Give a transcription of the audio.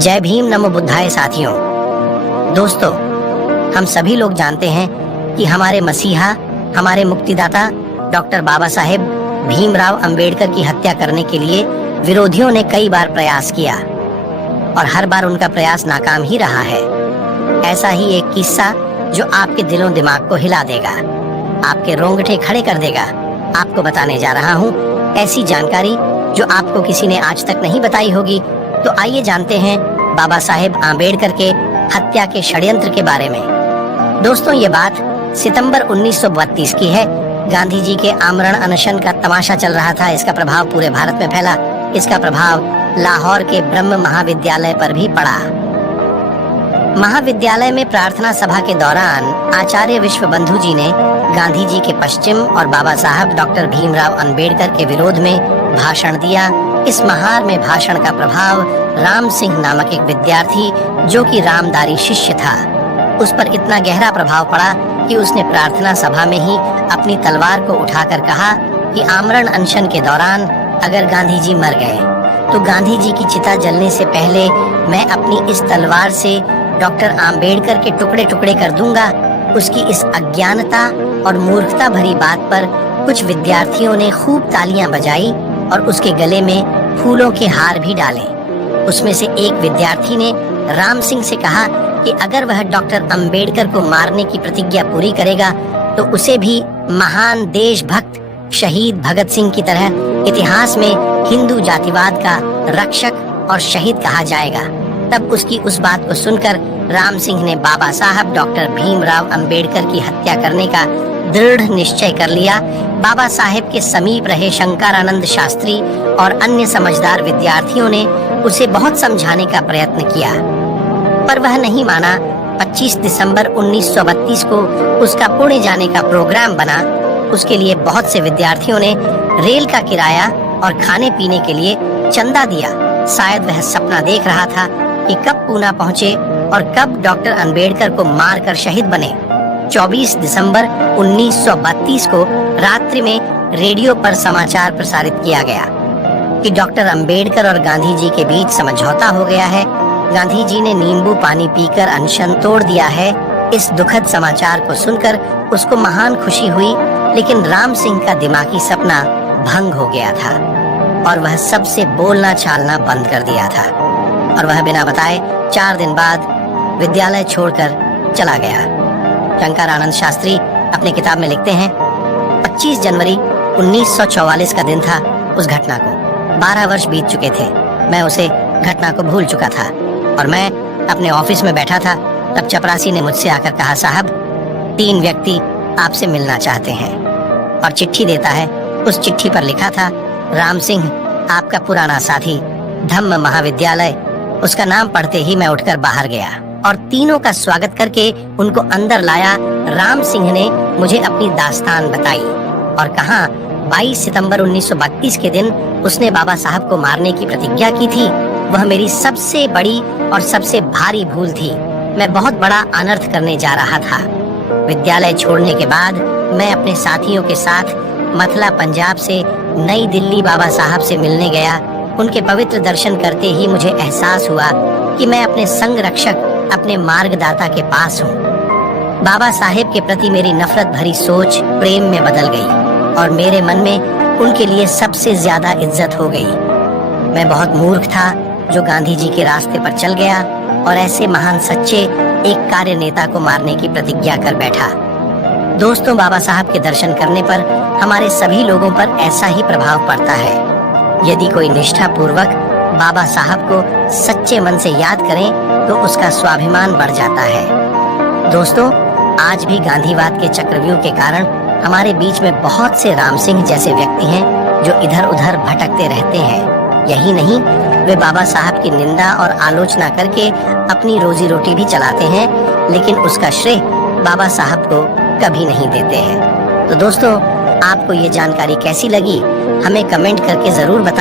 जय भीम नमो बुद्धाय साथियों। दोस्तों, हम सभी लोग जानते हैं कि हमारे मसीहा, हमारे मुक्तिदाता डॉक्टर बाबा साहेब भीमराव अंबेडकर की हत्या करने के लिए विरोधियों ने कई बार प्रयास किया और हर बार उनका प्रयास नाकाम ही रहा है। ऐसा ही एक किस्सा जो आपके दिलों दिमाग को हिला देगा, आपके रोंगटे खड़े कर देगा, आपको बताने जा रहा हूँ। ऐसी जानकारी जो आपको किसी ने आज तक नहीं बताई होगी। तो आइए जानते हैं बाबा साहेब आम्बेडकर के हत्या के षड्यंत्र के बारे में। दोस्तों, ये बात सितंबर 1932 की है। गांधी जी के आमरण अनशन का तमाशा चल रहा था। इसका प्रभाव पूरे भारत में फैला। इसका प्रभाव लाहौर के ब्रह्म महाविद्यालय पर भी पड़ा। महाविद्यालय में प्रार्थना सभा के दौरान आचार्य विश्वबंधु जी ने गांधी जी के पश्चिम और बाबा साहब डॉक्टर भीमराव अंबेडकर के विरोध में भाषण दिया। इस महार में भाषण का प्रभाव राम सिंह नामक एक विद्यार्थी, जो कि रामदारी शिष्य था, उस पर इतना गहरा प्रभाव पड़ा कि उसने प्रार्थना सभा में ही अपनी तलवार को उठाकर कहा कि आमरण अनशन के दौरान अगर गांधी जी मर गए तो गांधी जी की चिता जलने से पहले मैं अपनी इस तलवार से डॉक्टर आम्बेडकर के टुकड़े टुकड़े कर दूंगा। उसकी इस अज्ञानता और मूर्खता भरी बात पर कुछ विद्यार्थियों ने खूब तालियां बजाई और उसके गले में फूलों के हार भी डाले। उसमें से एक विद्यार्थी ने राम सिंह से कहा कि अगर वह डॉक्टर अंबेडकर को मारने की प्रतिज्ञा पूरी करेगा तो उसे भी महान देशभक्त शहीद भगत सिंह की तरह इतिहास में हिंदू जातिवाद का रक्षक और शहीद कहा जाएगा। तब उसकी उस बात को सुनकर राम सिंह ने बाबा साहब डॉक्टर भीमराव अंबेडकर की हत्या करने का दृढ़ निश्चय कर लिया। बाबा साहेब के समीप रहे शंकरानंद शास्त्री और अन्य समझदार विद्यार्थियों ने उसे बहुत समझाने का प्रयत्न किया, पर वह नहीं माना। 25 दिसंबर 1932 को उसका पुणे जाने का प्रोग्राम बना। उसके लिए बहुत से विद्यार्थियों ने रेल का किराया और खाने पीने के लिए चंदा दिया। शायद वह सपना देख रहा था कि कब पूना पहुंचे और कब डॉक्टर अंबेडकर को मारकर शहीद बने। 24 दिसंबर 1932 को रात्रि में रेडियो पर समाचार प्रसारित किया गया कि डॉक्टर अंबेडकर और गांधी जी के बीच समझौता हो गया है। गांधी जी ने नींबू पानी पीकर अनशन तोड़ दिया है। इस दुखद समाचार को सुनकर उसको महान खुशी हुई, लेकिन राम सिंह का दिमागी सपना भंग हो गया था और वह सबसे बोलना चालना बंद कर दिया था और वह बिना बताए 4 दिन बाद विद्यालय छोड़कर चला गया। शंकरानंद शास्त्री अपने किताब में लिखते हैं, 25 जनवरी 1944 का दिन था। उस घटना को 12 वर्ष बीत चुके थे। मैं उसे घटना को भूल चुका था और मैं अपने ऑफिस में बैठा था। तब चपरासी ने मुझसे आकर कहा, साहब 3 व्यक्ति आपसे मिलना चाहते हैं, और चिट्ठी देता है। उस चिट्ठी पर लिखा था, राम सिंह आपका पुराना साथी, धम्म महाविद्यालय। उसका नाम पढ़ते ही मैं उठकर बाहर गया और तीनों का स्वागत करके उनको अंदर लाया। राम सिंह ने मुझे अपनी दास्तान बताई और कहा 22 सितंबर 1932 के दिन उसने बाबा साहब को मारने की प्रतिज्ञा की थी। वह मेरी सबसे बड़ी और सबसे भारी भूल थी। मैं बहुत बड़ा अनर्थ करने जा रहा था। विद्यालय छोड़ने के बाद मैं अपने साथियों के साथ मथुरा पंजाब से नई दिल्ली बाबा साहब से मिलने गया। उनके पवित्र दर्शन करते ही मुझे एहसास हुआ कि मैं अपने संग रक्षक, अपने मार्गदाता के पास हूँ। बाबा साहेब के प्रति मेरी नफरत भरी सोच प्रेम में बदल गई और मेरे मन में उनके लिए सबसे ज्यादा इज्जत हो गई। मैं बहुत मूर्ख था जो गांधी जी के रास्ते पर चल गया और ऐसे महान सच्चे एक कार्य नेता को मारने की प्रतिज्ञा कर बैठा। दोस्तों, बाबा साहब के दर्शन करने पर हमारे सभी लोगों पर ऐसा ही प्रभाव पड़ता है। यदि कोई निष्ठा पूर्वक बाबा साहब को सच्चे मन से याद करें तो उसका स्वाभिमान बढ़ जाता है। दोस्तों, आज भी गांधीवाद के चक्रव्यूह के कारण हमारे बीच में बहुत से राम सिंह जैसे व्यक्ति हैं जो इधर उधर भटकते रहते हैं। यही नहीं, वे बाबा साहब की निंदा और आलोचना करके अपनी रोजी रोटी भी चलाते हैं, लेकिन उसका श्रेय बाबा साहब को कभी नहीं देते हैं। तो दोस्तों, आपको ये जानकारी कैसी लगी हमें कमेंट करके जरूर बताएं।